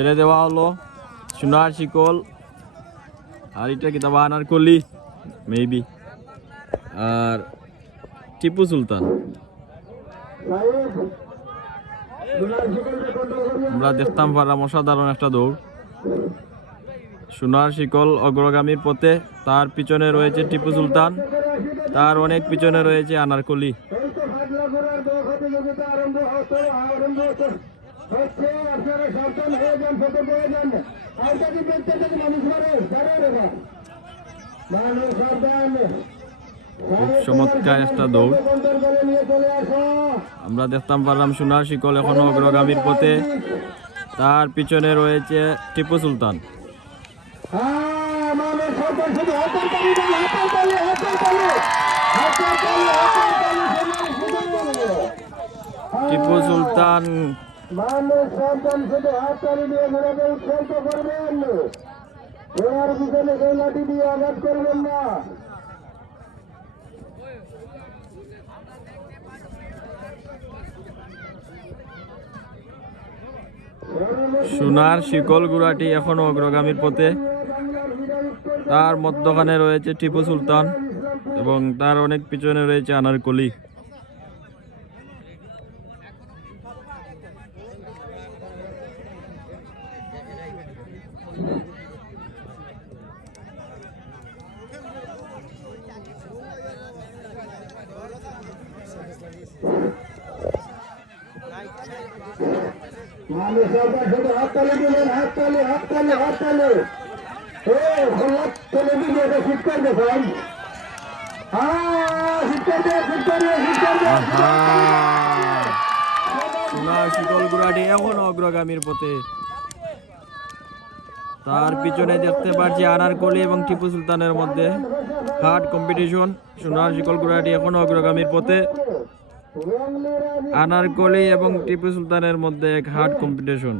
ছেড়ে দেওয়া হলো সোনার শিকল। আর এটা কি দাবা আনারকলি মেবি, আর টিপু সুলতান। আমরা দেখতাম পারলাম অসাধারণ একটা দৌড়। সোনার শিকল অগ্রগামীর পথে, তার পিছনে রয়েছে টিপু সুলতান, তার অনেক পিছনে রয়েছে আনারকলি। খুব চমৎকার একটা দৌড়। আমরা দেখতাম পারলাম সোনার শিকল এখনো অগ্রগামীর পথে, তার পিছনে রয়েছে টিপু সুলতান। টিপু সুলতান সোনার শিকল গুড়াটি এখনো অগ্রগামীর পথে, তার মধ্যখানে রয়েছে টিপু সুলতান এবং তার অনেক পিছনে রয়েছে আনারকলি। সোনার শিকল গুড়াটি এখনো অগ্রগামীর পথে, তার পিছনে দেখতে পাচ্ছি আনারকলি এবং টিপু সুলতানের মধ্যে হার্ড কম্পিটিশন। সোনার শিকল গুড়াটি এখনো অগ্রগামীর পথে, আনারকলি এবং টিপু সুলতানের মধ্যে এক হার্ড কম্পিটিশন।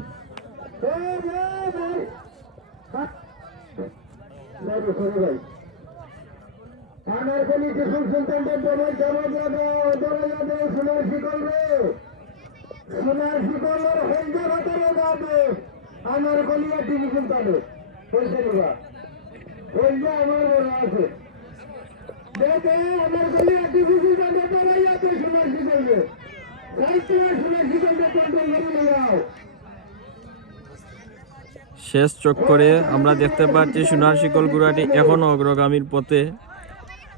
শেষ চক্করে আমরা দেখতে পাচ্ছি সোনার শিকল গুড়াটি এখনো অগ্রগামীর পথে,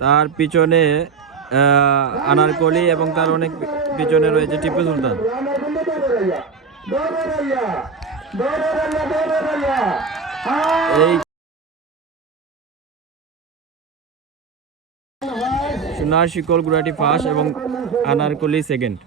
তার পিছনে আনারকলি এবং তার অনেক পিছনে রয়েছে টিপু সুলতান। এই সোনার শিকল গুড়াটি ফার্স্ট এবং আনারকলি সেকেন্ড।